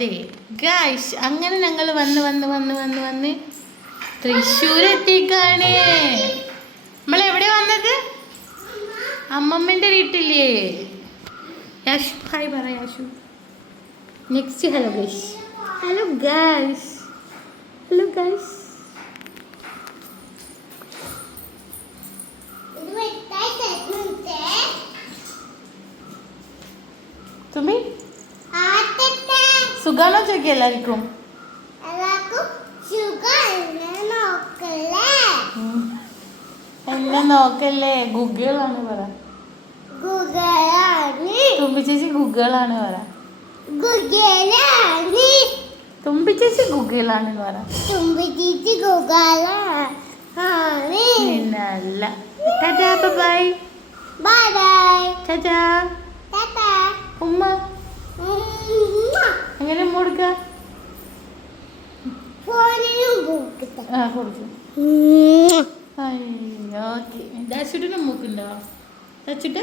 അതെ ഗായ്സ്, അങ്ങനെ ഞങ്ങൾ വന്ന് തൃശ്ശൂർ എത്തിക്കാണ്. നമ്മളെവിടെ വന്നത്? അമ്മമ്മൻ്റെ വീട്ടില്ലേ? യാഷു ഹായ് പറ Yashu. Next hello guys. Hello guys. Hello guys. Sumi സുഖാണോ ചോദിക്കുക എല്ലാവർക്കും? എന്നെ നോക്കല്ലേ, ഗുഗിളാണ് പറ. തുമ്പി ചേച്ചി ഗുഗിളാണ് പറ. തുമ്പി ചേച്ചി ഗുഗിളാണെന്ന് പറ. പിന്നല്ല. Tata bye bye. ടാറ്റാ ഉമ്മ. എങ്ങനെ കൊടുക്ക? കൊടുക്കും. അയ്യോ, ദാശുട്ടിന് മൂക്കുണ്ടോ? ദാശുട്ട